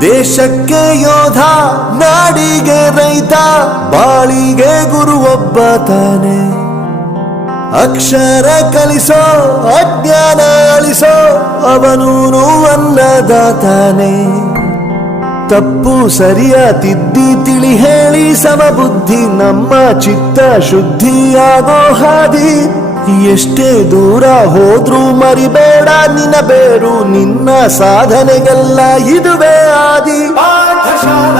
ದೇಶಕ್ಕೆ ಯೋಧ, ನಾಡಿಗೆ ರೈತ, ಬಾಳಿಗೆ ಗುರು ಒಬ್ಬ ತಾನೆ. ಅಕ್ಷರ ಕಲಿಸೋ, ಅಜ್ಞಾನ ಅಳಿಸೋ, ಅವನೂನು ಅನ್ನದಾತಾನೆ. ತಪ್ಪು ಸರಿಯ ತಿದ್ದಿ ತಿಳಿ ಹೇಳಿ ಸಮಬುದ್ಧಿ ನಮ್ಮ ಚಿತ್ತ ಶುದ್ಧಿಯಾಗೋ ಹಾದಿ. ಎಷ್ಟೇ ದೂರ ಹೋದ್ರೂ ಮರಿಬೇಡ ನಿನ್ನ ಬೇರು, ನಿನ್ನ ಸಾಧನೆಗೆಲ್ಲ ಇದುವೇ ಆದಿ. ಪಾಠಶಾಲಾ